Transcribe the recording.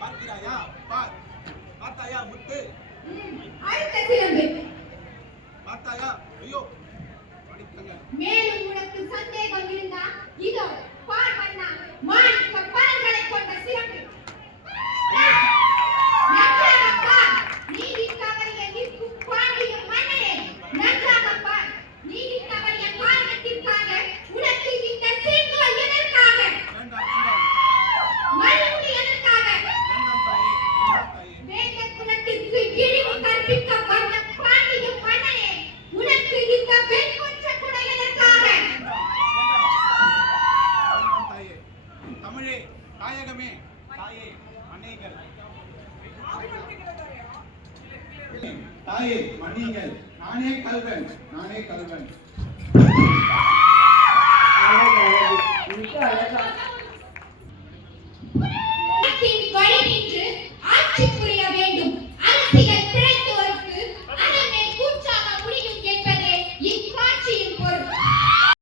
பார்க்கிறாயா பார் பார்த்தாயா முத்து பார்த்தாயா ஐயோ மேலும் தமிழே தாயகமே தாயே மன்னிங்கள் தாயே மன்னிங்கள் நானே கல்வன் நானே கல்வன்.